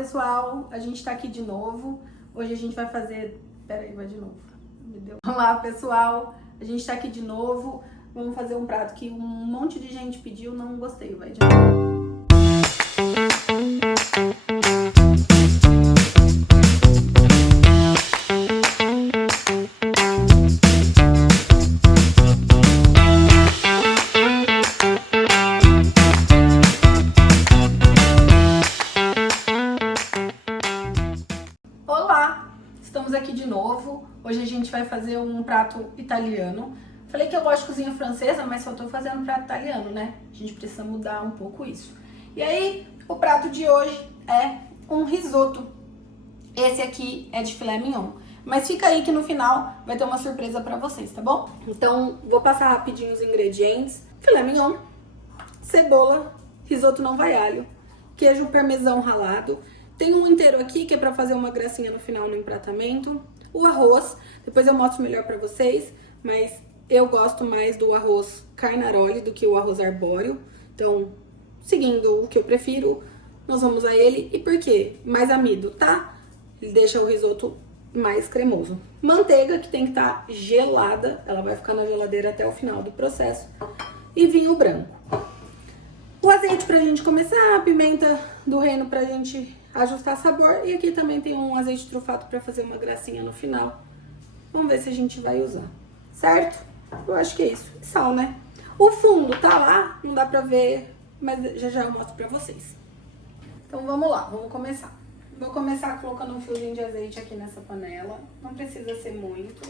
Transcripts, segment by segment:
pessoal, a gente tá aqui de novo. Hoje a gente vai fazer... Peraí, vai de novo. Me deu. Olá, pessoal, a gente tá aqui de novo. Vamos fazer um prato que um monte de gente pediu, não gostei, vai de novo. Estamos aqui de novo. Hoje a gente vai fazer um prato italiano. Falei que eu gosto de cozinha francesa, mas só tô fazendo prato italiano, né? A gente precisa mudar um pouco isso. E aí, o prato de hoje é um risoto. Esse aqui é de filé mignon. Mas fica aí que no final vai ter uma surpresa pra vocês, tá bom? Então, vou passar rapidinho os ingredientes. Filé mignon, cebola, risoto não vai alho, queijo parmesão ralado. Tem um inteiro aqui que é pra fazer uma gracinha no final no empratamento. O arroz, depois eu mostro melhor pra vocês, mas eu gosto mais do arroz carnaroli do que o arroz arbóreo. Então, seguindo o que eu prefiro, nós vamos a ele. E por quê? Mais amido, tá? Ele deixa o risoto mais cremoso. Manteiga, que tem que estar gelada, ela vai ficar na geladeira até o final do processo. E vinho branco. O azeite pra gente começar, a pimenta do reino pra gente ajustar sabor. E aqui também tem um azeite trufado pra fazer uma gracinha no final. Vamos ver se a gente vai usar, certo? Eu acho que é isso. E sal, né? O fundo tá lá, não dá pra ver, mas já eu mostro pra vocês. Então vamos lá, vamos começar. Vou começar colocando um fiozinho de azeite aqui nessa panela. Não precisa ser muito.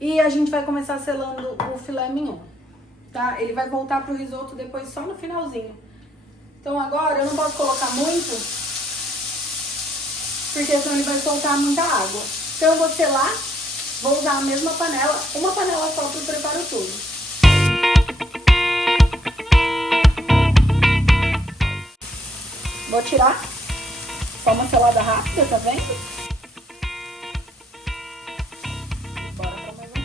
E a gente vai começar selando o filé mignon, tá? Ele vai voltar pro risoto depois só no finalzinho. Então agora eu não posso colocar muito, porque senão ele vai soltar muita água. Então eu vou selar, vou usar a mesma panela, uma panela só para o preparo todo. Vou tirar, só uma selada rápida, tá vendo? Bora pra mais um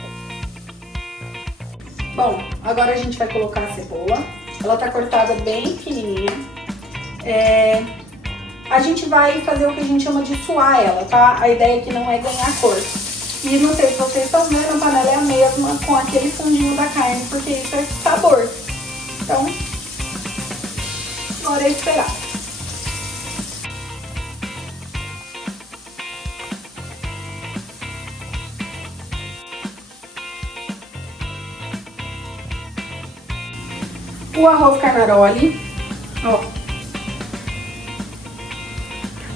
pouco. Bom, agora a gente vai colocar a cebola. Ela tá cortada bem pequenininha. A gente vai fazer o que a gente chama de suar ela, tá? A ideia aqui não é ganhar cor. E não sei se vocês estão vendo, a panela é a mesma com aquele fundinho da carne, porque isso é sabor. Então, agora é esperar. O arroz carnaroli, ó.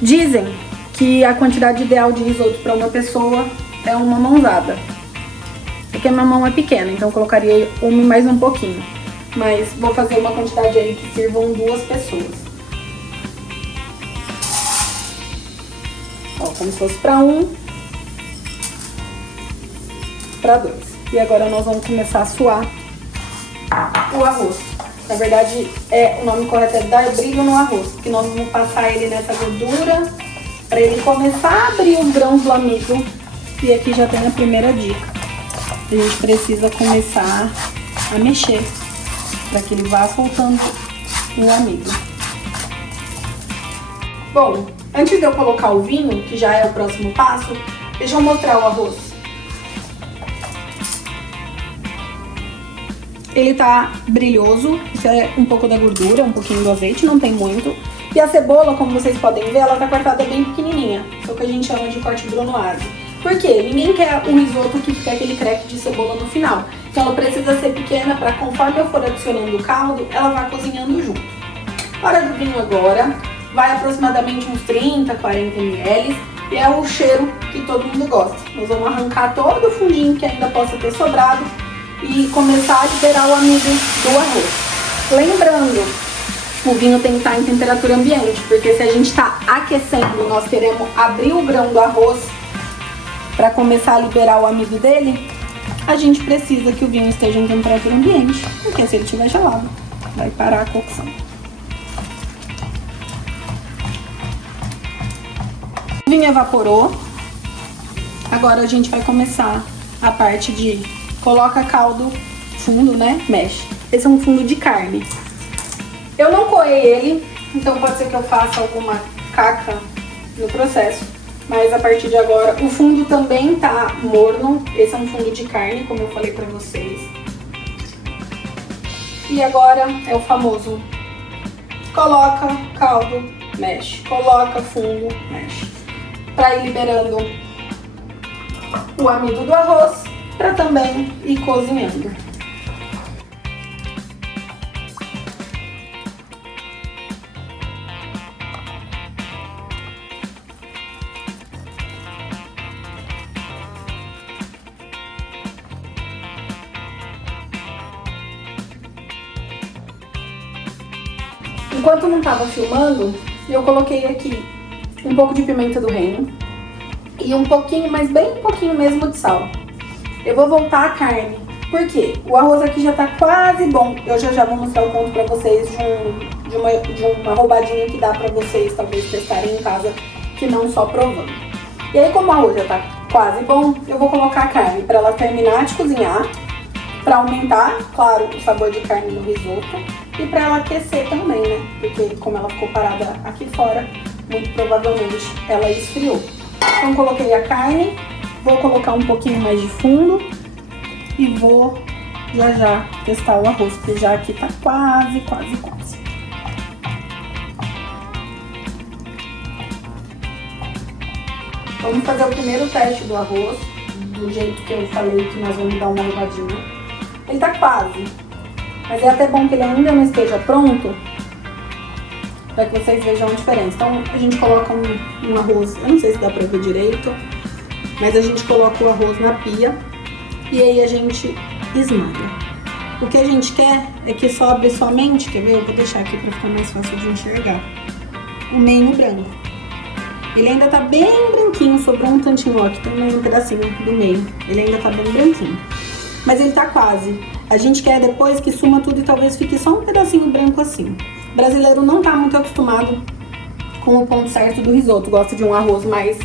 Dizem que a quantidade ideal de risoto para uma pessoa é uma mãozada. Porque a minha mão é pequena, então eu colocaria mais um pouquinho. Mas vou fazer uma quantidade aí que sirvam 2 pessoas. Ó, como se fosse para 1, para 2. E agora nós vamos começar a suar o arroz. Na verdade, o nome correto é dar brilho no arroz, porque nós vamos passar ele nessa gordura para ele começar a abrir os grãos do amido. E aqui já tem a primeira dica. A gente precisa começar a mexer para que ele vá soltando o amido. Bom, antes de eu colocar o vinho, que já é o próximo passo, deixa eu mostrar o arroz. Ele tá brilhoso, isso é um pouco da gordura, um pouquinho do azeite, não tem muito. E a cebola, como vocês podem ver, ela tá cortada bem pequenininha, isso é o que a gente chama de corte brunoise. Por quê? Ninguém quer o risoto que fica aquele crack de cebola no final. Então ela precisa ser pequena para conforme eu for adicionando o caldo, ela vai cozinhando junto. Hora do vinho agora, vai aproximadamente uns 30, 40 ml e é o cheiro que todo mundo gosta. Nós vamos arrancar todo o fundinho que ainda possa ter sobrado e começar a liberar o amido do arroz. Lembrando, o vinho tem que estar em temperatura ambiente, porque se a gente está aquecendo, nós queremos abrir o grão do arroz para começar a liberar o amido dele, a gente precisa que o vinho esteja em temperatura ambiente, porque se ele estiver gelado, vai parar a cocção. O vinho evaporou, agora a gente vai começar a parte de coloca caldo fundo, né? Mexe. Esse é um fundo de carne. Eu não coei ele, então pode ser que eu faça alguma caca no processo. Mas a partir de agora, o fundo também tá morno. Esse é um fundo de carne, como eu falei pra vocês. E agora é o famoso: coloca caldo, mexe. Coloca fundo, mexe. Pra ir liberando o amido do arroz, pra também ir cozinhando. Enquanto não estava filmando, eu coloquei aqui um pouco de pimenta do reino e um pouquinho, mas bem pouquinho mesmo de sal. Eu vou voltar a carne, porque o arroz aqui já tá quase bom. Eu já vou mostrar o ponto pra vocês de uma roubadinha que dá pra vocês talvez testarem em casa, que não só provando. E aí, como o arroz já tá quase bom, eu vou colocar a carne pra ela terminar de cozinhar, pra aumentar, claro, o sabor de carne no risoto. E pra ela aquecer também, né? Porque como ela ficou parada aqui fora, muito provavelmente ela esfriou. Então coloquei a carne, vou colocar um pouquinho mais de fundo e vou já testar o arroz, porque já aqui tá quase. Vamos fazer o primeiro teste do arroz, do jeito que eu falei que nós vamos dar uma roubadinha. Ele tá quase. Mas é até bom que ele ainda não esteja pronto, para que vocês vejam a diferença. Então a gente coloca um arroz, eu não sei se dá pra ver direito, mas a gente coloca o arroz na pia e aí a gente esmaga. O que a gente quer é que sobre somente, quer ver? Eu vou deixar aqui para ficar mais fácil de enxergar, o meio branco. Ele ainda tá bem branquinho, sobrou um tantinho, ó, aqui tem um pedacinho do meio, ele ainda tá bem branquinho. Mas ele tá quase. A gente quer depois que suma tudo e talvez fique só um pedacinho branco assim. O brasileiro não tá muito acostumado com o ponto certo do risoto. Gosta de um arroz mais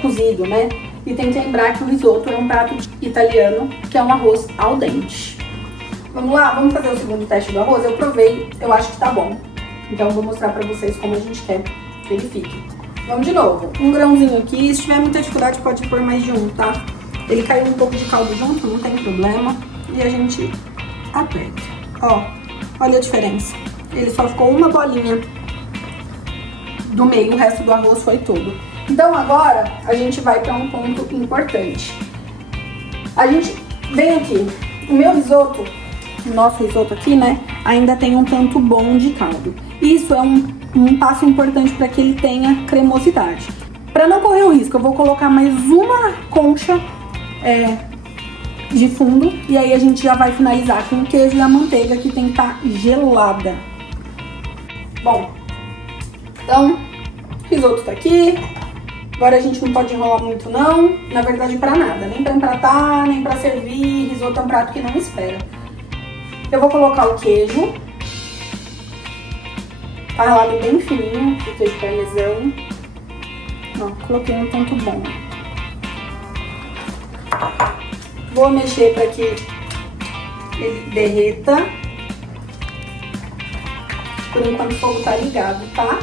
cozido, né? E tem que lembrar que o risoto é um prato italiano, que é um arroz al dente. Vamos lá? Vamos fazer o segundo teste do arroz? Eu provei, eu acho que tá bom. Então eu vou mostrar pra vocês como a gente quer que ele fique. Vamos de novo. Um grãozinho aqui. Se tiver muita dificuldade, pode pôr mais de um, tá? Ele caiu um pouco de caldo junto, não tem problema. E a gente aperta. Ó, olha a diferença. Ele só ficou uma bolinha do meio, o resto do arroz foi todo. Então agora a gente vai para um ponto importante. A gente vem aqui, o meu risoto, o nosso risoto aqui, né, ainda tem um tanto bom de caldo. Isso é um passo importante para que ele tenha cremosidade. Para não correr o risco, eu vou colocar mais uma concha de fundo e aí a gente já vai finalizar com o queijo e a manteiga, que tem que estar gelada. Bom, então o risoto tá aqui. Agora a gente não pode enrolar muito não, na verdade pra nada, nem pra empratar, nem pra servir. Risoto é um prato que não espera. Eu vou colocar o queijo, tá ralado bem fininho, o queijo parmesão. Ó, coloquei um tanto bom. Vou mexer para que ele derreta. Por enquanto o fogo tá ligado, tá?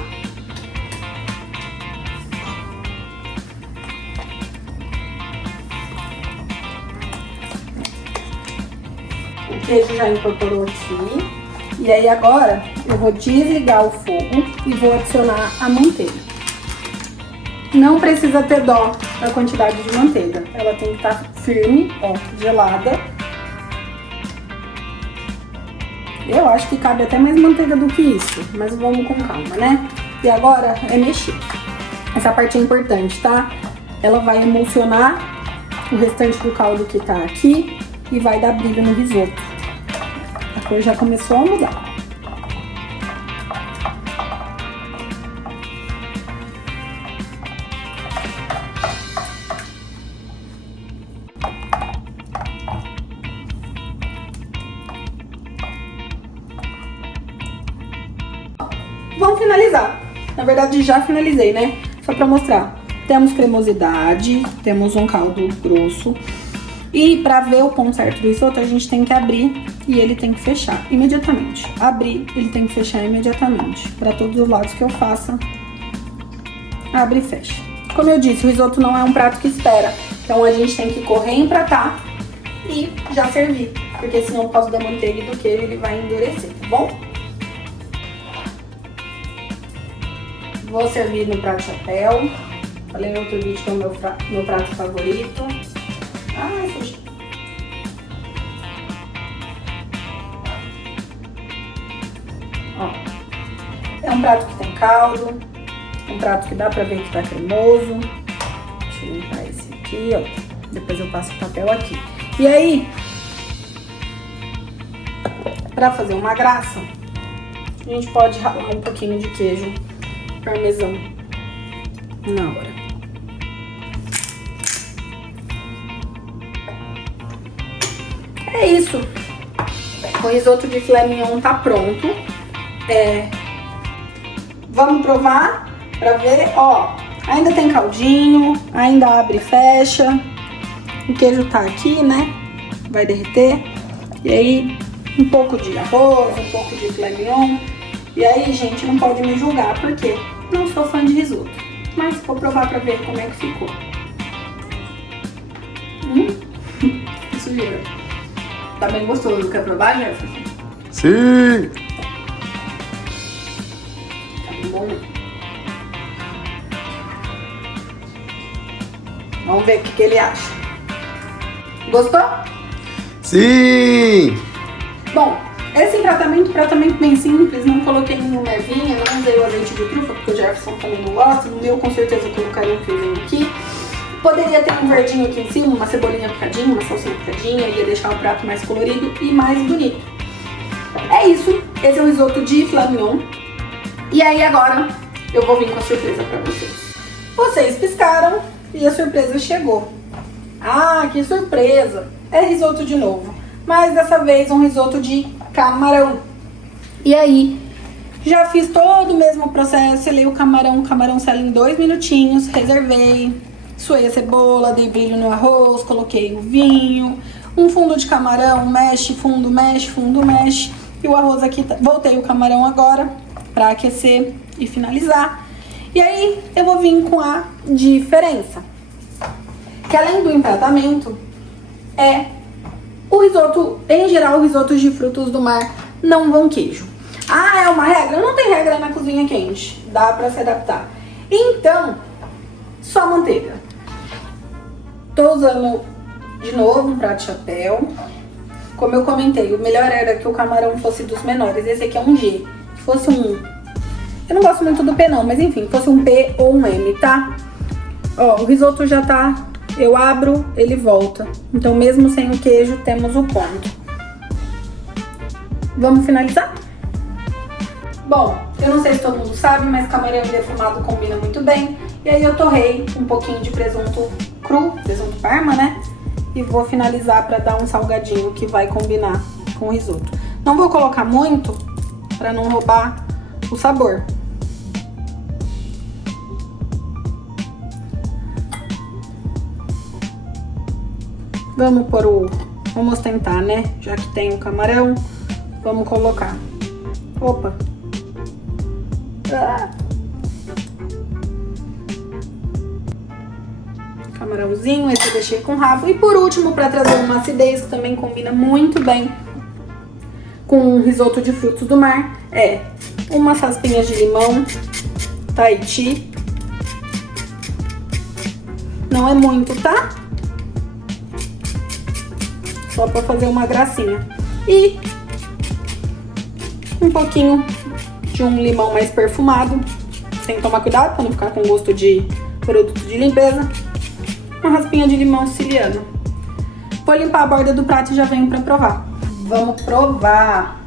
O queijo já incorporou aqui. E aí agora eu vou desligar o fogo e vou adicionar a manteiga. Não precisa ter dó da quantidade de manteiga. Ela tem que estar firme, ó, gelada. Eu acho que cabe até mais manteiga do que isso, mas vamos com calma, né? E agora é mexer. Essa parte é importante, tá? Ela vai emulsionar o restante do caldo que tá aqui e vai dar brilho no risoto. A cor já começou a mudar. Vamos finalizar. Na verdade, já finalizei, né? Só pra mostrar. Temos cremosidade, temos um caldo grosso. E pra ver o ponto certo do risoto, a gente tem que abrir e ele tem que fechar imediatamente. Abrir, ele tem que fechar imediatamente. Pra todos os lados que eu faça, abre e fecha. Como eu disse, o risoto não é um prato que espera. Então a gente tem que correr, empratar e já servir. Porque senão por causa da manteiga e do queijo ele vai endurecer, tá bom? Vou servir no prato chapéu. Falei no outro vídeo que é o meu prato favorito. Ai, suja. Ó, é um prato que tem caldo, um prato que dá pra ver que tá cremoso. Deixa eu limpar esse aqui, ó. Depois eu passo o papel aqui. E aí, pra fazer uma graça, a gente pode ralar um pouquinho de queijo parmesão na hora. É isso. O risoto de filé mignon tá pronto. Vamos provar pra ver. Ó, ainda tem caldinho, ainda abre e fecha. O queijo tá aqui, né? Vai derreter. E aí, um pouco de arroz, um pouco de filé mignon. E aí, gente, não pode me julgar, porque não sou fã de risoto. Mas vou provar pra ver como é que ficou. Que sujeira. Tá bem gostoso. Quer provar, Jefferson? Sim! Tá bem bom. Vamos ver o que ele acha. Gostou? Sim! Bom, esse tratamento bem simples. Não coloquei nenhuma ervinha, não usei o azeite de trufa, porque o Jefferson também não gosta. No meu, com certeza, colocaria um fiozinho aqui. Poderia ter um verdinho aqui em cima, uma cebolinha picadinha, uma salsinha picadinha, ia deixar o prato mais colorido e mais bonito. É isso, esse é o risoto de filé mignon. E aí agora eu vou vir com a surpresa pra vocês. Vocês piscaram e a surpresa chegou. Ah, que surpresa! É risoto de novo, mas dessa vez um risoto de camarão. E aí, já fiz todo o mesmo processo, selei o camarão sela em 2 minutinhos, reservei. Suei a cebola, dei brilho no arroz, coloquei o vinho, um fundo de camarão, mexe, fundo, mexe, fundo, mexe. E o arroz aqui, voltei o camarão agora pra aquecer e finalizar. E aí eu vou vir com a diferença. Que além do empratamento, o risoto, em geral, risotos de frutos do mar não vão queijo. Ah, é uma regra? Não tem regra na cozinha quente, dá pra se adaptar. Então, só manteiga. Tô usando de novo um prato chapéu. Como eu comentei, o melhor era que o camarão fosse dos menores. Esse aqui é um G. Se fosse um... Eu não gosto muito do P não, mas enfim, fosse um P ou um M, tá? Ó, o risoto já tá... Eu abro, ele volta. Então mesmo sem o queijo, temos o ponto. Vamos finalizar? Bom, eu não sei se todo mundo sabe, mas camarão defumado combina muito bem. E aí eu torrei um pouquinho de presunto cru, presunto parma, né? E vou finalizar pra dar um salgadinho que vai combinar com o risoto. Não vou colocar muito pra não roubar o sabor. Vamos pôr o... Vamos tentar, né? Já que tem o camarão, vamos colocar. Opa! Ah. Camarãozinho, esse eu deixei com rabo. E por último, para trazer uma acidez que também combina muito bem com um risoto de frutos do mar, umas raspinhas de limão, Tahiti. Não é muito, tá? Só para fazer uma gracinha. E um pouquinho de um limão mais perfumado. Tem que tomar cuidado para não ficar com gosto de produto de limpeza. Uma raspinha de limão siciliano. Vou limpar a borda do prato e já venho pra provar. Vamos provar.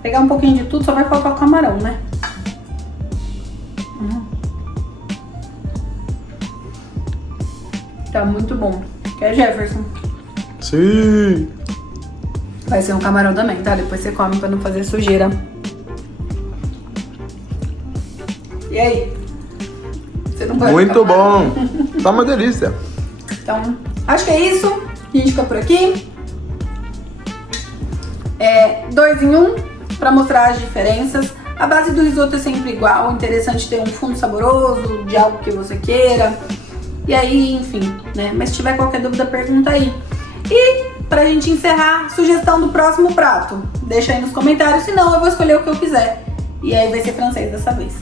Pegar um pouquinho de tudo, só vai faltar o camarão, né? Tá muito bom. Quer, Jefferson? Sim! Vai ser um camarão também, tá? Depois você come pra não fazer sujeira. E aí? Você não gosta Muito de camarão? bom! Tá uma delícia! Então, Acho que é isso. A gente fica por aqui. 2 em 1 para mostrar as diferenças. A base do risoto é sempre igual. Interessante ter um fundo saboroso de algo que você queira. E aí, enfim, né? Mas se tiver qualquer dúvida, pergunta aí. E pra gente encerrar, sugestão do próximo prato. Deixa aí nos comentários, senão eu vou escolher o que eu quiser. E aí vai ser francês dessa vez.